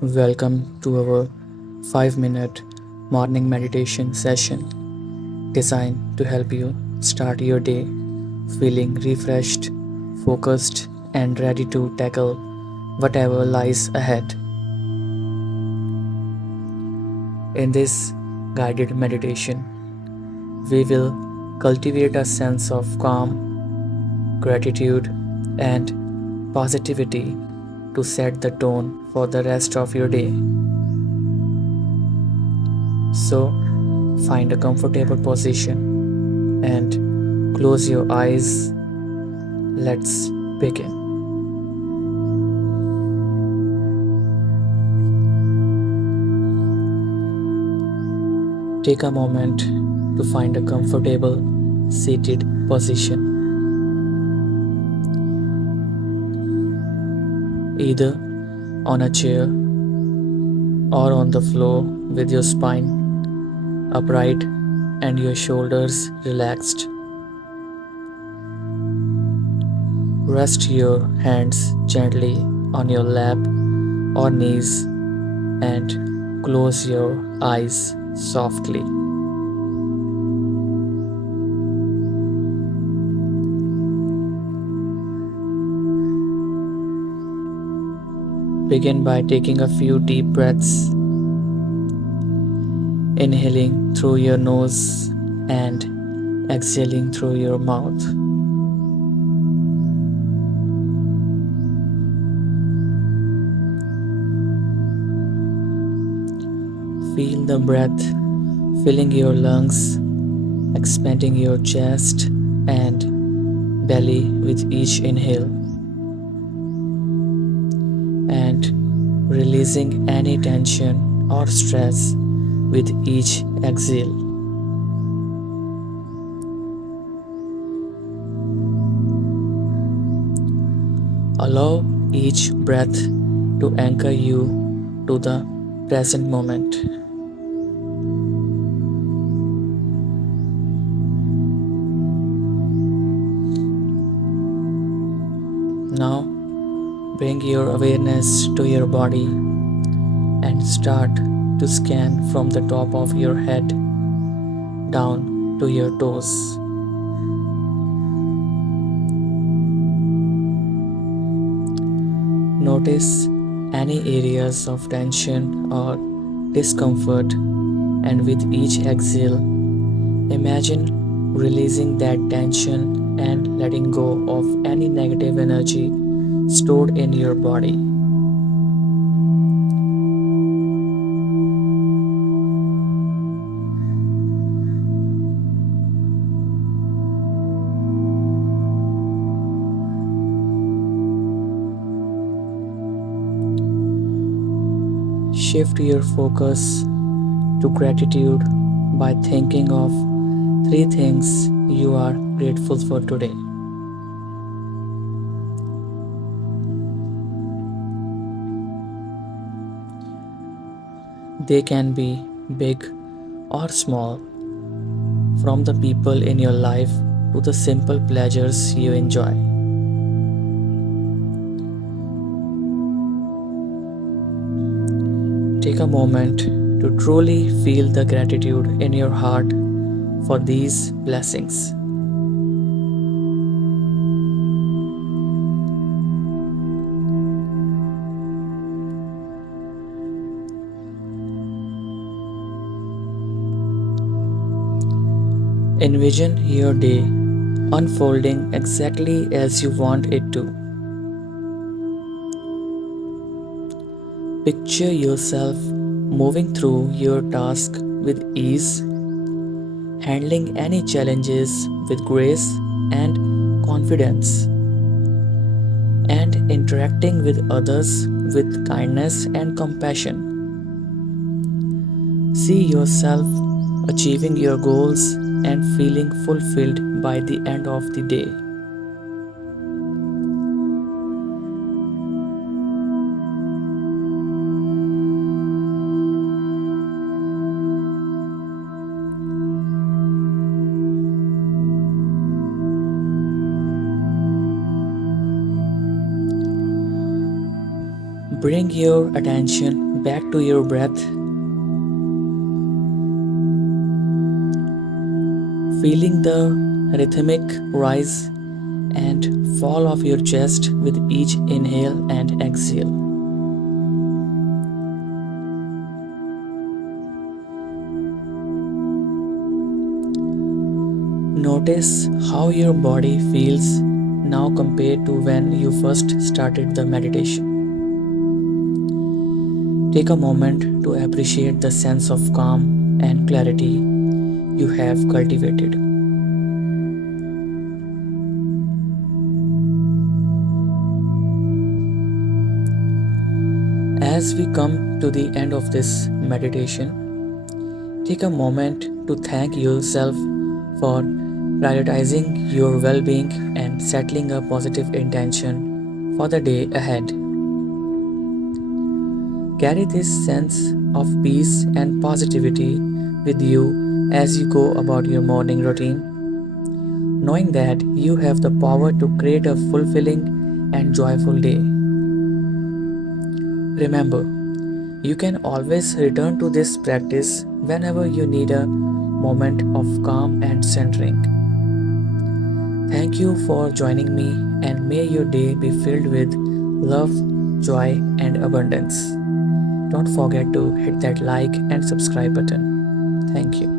Welcome to our 5-minute morning meditation session designed to help you start your day feeling refreshed, focused, and ready to tackle whatever lies ahead. In this guided meditation, we will cultivate a sense of calm, gratitude, and positivity to set the tone for the rest of your day. So, find a comfortable position and close your eyes. Let's begin. Take a moment to find a comfortable seated position, either on a chair or on the floor with your spine upright and your shoulders relaxed. Rest your hands gently on your lap or knees and close your eyes softly. Begin by taking a few deep breaths, inhaling through your nose and exhaling through your mouth. Feel the breath filling your lungs, expanding your chest and belly with each inhale, and releasing any tension or stress with each exhale. Allow each breath to anchor you to the present moment. Now, bring your awareness to your body and start to scan from the top of your head down to your toes. Notice any areas of tension or discomfort, and with each exhale, imagine releasing that tension and letting go of any negative energy stored in your body. Shift your focus to gratitude by thinking of 3 things you are grateful for today. They can be big or small, from the people in your life to the simple pleasures you enjoy. Take a moment to truly feel the gratitude in your heart for these blessings. Envision your day unfolding exactly as you want it to. Picture yourself moving through your task with ease, handling any challenges with grace and confidence, and interacting with others with kindness and compassion. See yourself achieving your goals and feeling fulfilled by the end of the day. Bring your attention back to your breath, feeling the rhythmic rise and fall of your chest with each inhale and exhale. Notice how your body feels now compared to when you first started the meditation. Take a moment to appreciate the sense of calm and clarity you have cultivated. As we come to the end of this meditation, take a moment to thank yourself for prioritizing your well being and settling a positive intention for the day ahead. Carry this sense of peace and positivity with you as you go about your morning routine, knowing that you have the power to create a fulfilling and joyful day. Remember, you can always return to this practice whenever you need a moment of calm and centering. Thank you for joining me, and may your day be filled with love, joy, and abundance. Don't forget to hit that like and subscribe button. Thank you.